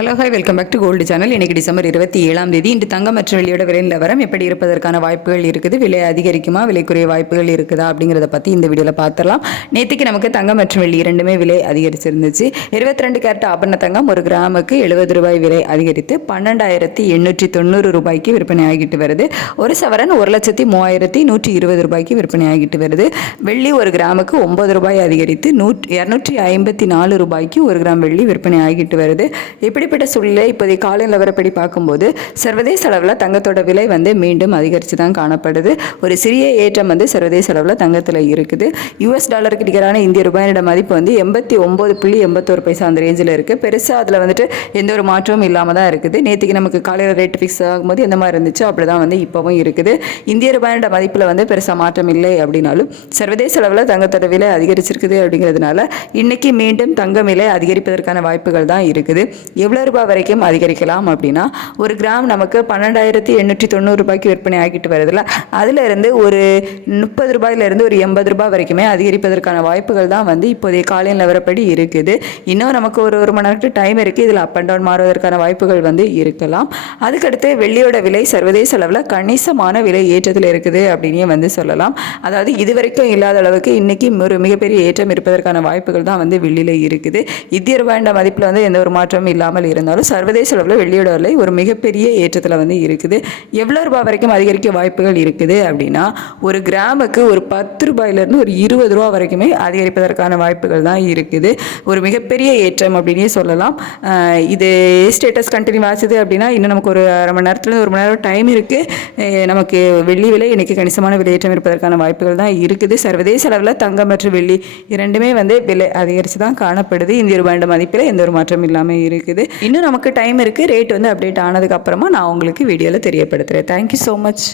Hello hi welcome back to gold channel. இன்றைக்கி December 27ஆம் தேதி. இன்று தங்கம் மற்றும் வெள்ளியோட விலை நிலவரம் எப்படி இருப்பதற்கான வாய்ப்புகள் இருக்குது, விலை அதிகரிக்குமா, விலை குறைய வாய்ப்புகள் இருக்குதா அப்படிங்கிறத பற்றி இந்த வீடியோவில் பார்த்துடலாம். நேற்றுக்கு நமக்கு தங்கம் மற்றும் வெள்ளி இரண்டுமே விலை அதிகரிச்சிருந்துச்சு. 22 கேரட் ஆபரண தங்கம் ஒரு கிராமுக்கு 70 ரூபாய் விலை அதிகரித்து 12,890 ரூபாய்க்கு விற்பனை ஆகிட்டு வருது. ஒரு சவரன் 1,03,120 ரூபாய்க்கு விற்பனை ஆகிட்டு வருது. வெள்ளி ஒரு கிராமுக்கு 9 ரூபாய் அதிகரித்து 254 ரூபாய்க்கு ஒரு கிராம் வெள்ளி விற்பனை ஆகிட்டு வருது. இப்படிப்பட்ட சூழ்நிலை இப்போதைய காலை நிலவரப்படி பார்க்கும்போது சர்வதேச அளவில் தங்கத்தோட விலை மீண்டும் அதிகரித்து தான் காணப்படுது. ஒரு சிறிய ஏற்றம் சர்வதேச அளவில் தங்கத்தில் இருக்குது. US டாலருக்கு நிகரான இந்திய ரூபாயோட மதிப்பு 89.81 பைசா அந்த ரேஞ்சில் இருக்குது. பெருசாக அதில் எந்த ஒரு மாற்றமும் இல்லாமல் தான் இருக்குது. நேற்றுக்கு நமக்கு காலையில் ரேட் ஃபிக்ஸ் ஆகும்போது எந்த மாதிரி இருந்துச்சோ அப்படி தான் இப்போவும் இருக்குது. இந்திய ரூபாயோட மதிப்பில் பெருசாக மாற்றம் இல்லை அப்படின்னாலும் சர்வதேச அளவில் தங்கத்தோட விலை அதிகரிச்சிருக்குது. அப்படிங்கிறதுனால இன்னைக்கு மீண்டும் தங்கம் விலை அதிகரிப்பதற்கான வாய்ப்புகள் தான் இருக்குது. எவ்வளோ ரூபாய் வரைக்கும் அதிகரிக்கலாம் அப்படின்னா, ஒரு கிராம் நமக்கு 12,890 ரூபாய்க்கு விற்பனை ஆகிட்டு வருதுல்ல, அதில் இருந்து ஒரு 30 ரூபாயிலிருந்து ஒரு 80 ரூபாய் வரைக்குமே அதிகரிப்பதற்கான வாய்ப்புகள் தான் இப்போதைய காலை நிலவரப்படி இருக்குது. இன்னும் நமக்கு ஒரு மணி நேரத்துக்கு டைம் இருக்குது. இதில் அப் அண்ட் டவுன் மாறுவதற்கான வாய்ப்புகள் இருக்கலாம். அதுக்கடுத்து வெள்ளியோட விலை சர்வதேச அளவில் கணிசமான விலை ஏற்றத்தில் இருக்குது அப்படின்னே சொல்லலாம். அதாவது இதுவரைக்கும் இல்லாத அளவுக்கு இன்னைக்கு ஒரு மிகப்பெரிய ஏற்றம் இருப்பதற்கான வாய்ப்புகள் தான் வெள்ளியில் இருக்குது. இந்திய ரூபாய் மதிப்பில் எந்த ஒரு மாற்றமும் இல்லாமல் இருந்தாலும் சர்வதேச அளவில் வெள்ளியோட விலை ஒரு மிகப்பெரிய ஏற்றத்தில் இருக்குது. எவ்வளோ ரூபாய் வரைக்கும் அதிகரிக்க வாய்ப்புகள் இருக்குது அப்படின்னா, ஒரு கிராமுக்கு ஒரு 10 ரூபாயிலிருந்து ஒரு 20 ரூபா வரைக்குமே அதிகரிப்பதற்கான வாய்ப்புகள் தான் இருக்குது. ஒரு மிகப்பெரிய ஏற்றம் அப்படின்னே சொல்லலாம். இது ஸ்டேட்டஸ் கண்டினியூ ஆச்சுது அப்படின்னா இன்னும் நமக்கு ஒரு அரை மணி நேரத்துலேருந்து ஒரு மணி நேரம் டைம் இருக்குது. நமக்கு வெள்ளி விலை இன்றைக்கி கணிசமான விலையேற்றம் இருப்பதற்கான வாய்ப்புகள் தான் இருக்குது. சர்வதேச அளவில் தங்கம் மற்றும் வெள்ளி இரண்டுமே விலை அதிகரித்து தான் காணப்படுது. இந்திய ரூபாய் மதிப்பில் எந்த ஒரு மாற்றம் இல்லாமல் இருக்குது. இன்னும் நமக்கு டைம் இருக்குது. ரேட் அப்டேட் ஆனதுக்கப்புறமா நான் உங்களுக்கு வீடியோவில் தெரியப்படுத்துகிறேன். Thank you so much.